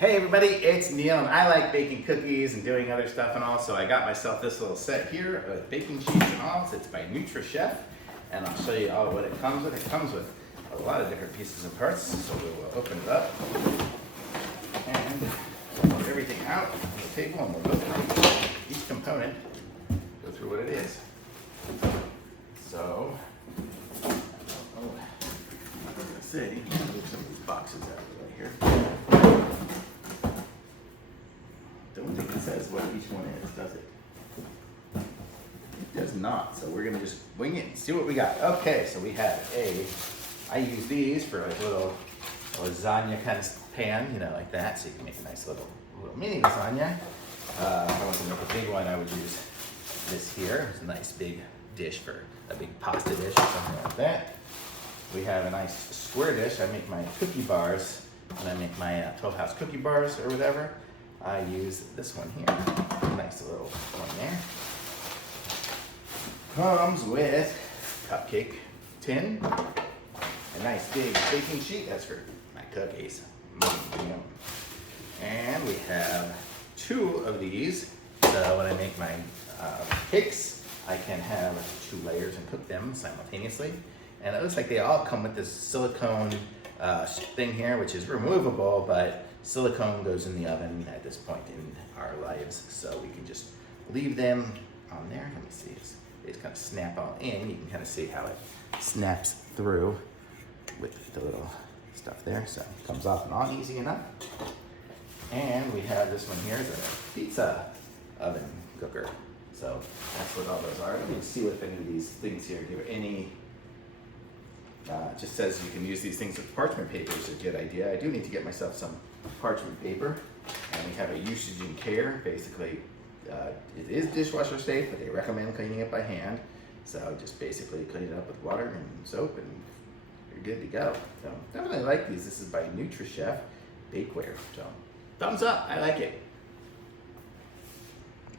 Hey everybody, it's Neil and I like baking cookies and doing other stuff and all, so I got myself this little set here with baking sheets and all. It's by NutriChef, and I'll show you all what it comes with. It comes with a lot of different pieces and parts, so we will open it up and put everything out on the table, and we'll go through each component, go through what it is. So, I'm gonna say, move some of these boxes out of the way here. Don't think it says what each one is, does it? It does not, so we're gonna just wing it and see what we got. Okay, so we have I use these for like a little lasagna kind of pan, you know, like that, so you can make a nice little mini lasagna. If I want to make a big one, I would use this here. It's a nice big dish for a big pasta dish or something like that. We have a nice square dish. I make my cookie bars, and I make my 12 house cookie bars or whatever. I use this one here, nice little one there. Comes with cupcake tin, a nice big baking sheet, that's for my cookies. And we have 2 of these, so when I make my cakes, I can have 2 layers and cook them simultaneously. And it looks like they all come with this silicone thing here, which is removable, but silicone goes in the oven at this point in our lives, so we can just leave them on there. Let me see, they just kind of snap all in. You can kind of see how it snaps through with the little stuff there, so it comes off and on easy enough. And we have this one here, the pizza oven cooker. So that's what all those are. Let me see what any of these things here give any. It just says you can use these things with parchment paper, is a good idea. I do need to get myself some parchment paper, and we have a usage and care. Basically, it is dishwasher safe, but they recommend cleaning it by hand. So just basically clean it up with water and soap, and you're good to go. So definitely like these. This is by NutriChef Bakeware. So thumbs up. I like it.